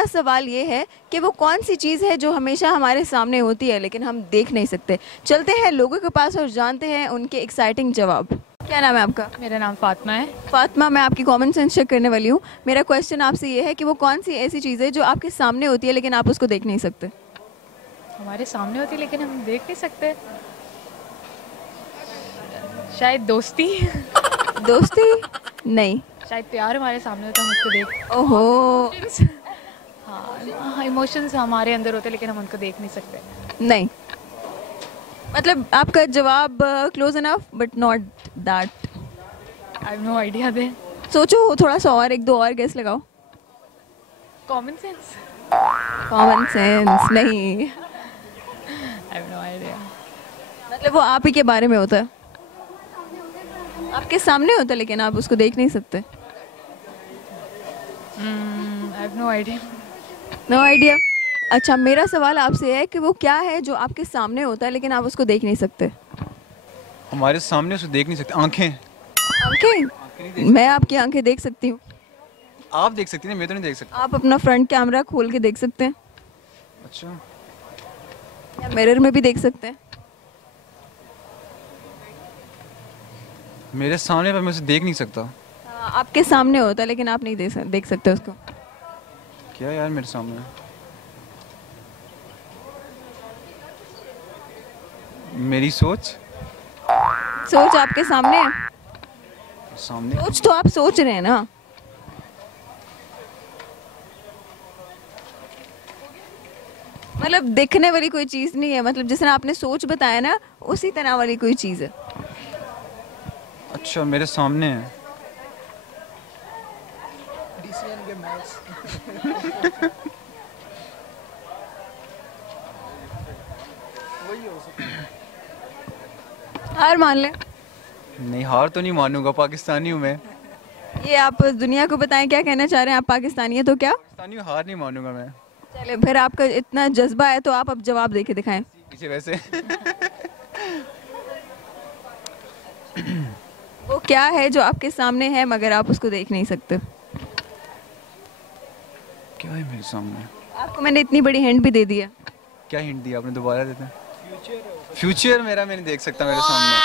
मेरा सवाल ये है कि वो कौन सी चीज़ है जो हमेशा हमारे सामने होती है लेकिन हम देख नहीं सकते। चलते हैं लोगों के पास और जानते हैं उनके एक्साइटिंग जवाब। क्या नाम है आपका? मेरा नाम फातिमा है। फातिमा, मैं आपकी कॉमन सेंस चेक करने वाली हूँ। मेरा क्वेश्चन आपसे ये है कि वो कौन सी ऐसी चीज़ है जो आपके सामने होती है लेकिन आप उसको देख नहीं सकते। हमारे सामने होती है लेकिन हम देख नहीं सकते। शायद दोस्ती। दोस्ती? नहीं। शायद प्यार हमारे सामने होता है, हम उसको देख। ओहो। हाँ, इमोशंस हमारे अंदर होते हैं लेकिन हम उनको देख नहीं सकते। नहीं, मतलब आपका जवाब close enough but not that. I have no idea they. सोचो थोड़ा सा और, एक दो और गेस लगाओ। Common sense. कॉमन सेंस नहीं। I have no idea. मतलब वो आप ही के बारे में होता है, आपके सामने होता है लेकिन आप उसको देख नहीं सकते। I have no idea. No idea. अच्छा, मेरा सवाल आपसे है कि वो क्या है जो आपके सामने होता है लेकिन आप उसको देख नहीं सकते। हमारे सामने उसे देख नहीं सकते। आंखें। आंखें? मैं आपकी आंखें देख सकती हूँ। आप देख सकती हैं, मैं तो नहीं देख सकता। आप अपना फ्रंट कैमरा खोल के देख सकते हैं, अच्छा, या मिरर में भी देख सकते हैं। मेरे सामने पर मैं उसे देख नहीं सकता। हाँ, आपके सामने होता है लेकिन आप नहीं देख सकते उसको। क्या यार मेरे सामने? मेरी सोच। सोच आपके सामने है? सामने सोच तो आप सोच रहे हैं ना। मतलब देखने वाली कोई चीज नहीं है, मतलब जिस तरह आपने सोच बताया ना उसी तरह वाली कोई चीज है। अच्छा, मेरे सामने है। हार मान ले। नहीं, हार तो नहीं मानूंगा, पाकिस्तानी हूँ मैं। ये आप दुनिया को बताएं क्या कहना चाह रहे हैं, आप पाकिस्तानी है तो क्या? पाकिस्तानी हूँ, हार नहीं मानूंगा मैं। चले, फिर आपका इतना जज्बा है तो आप अब जवाब देके दिखाएं। पीछे वैसे। वो क्या है जो आपके सामने है मगर आप उसको देख नहीं सकते? क्या है मेरे सामने? आपको मैंने इतनी बड़ी हिंट भी दे दी है। क्या हिंट दिया आपने, दोबारा देते हैं। फ्यूचर मेरा मैं नहीं देख सकता मेरे सामने।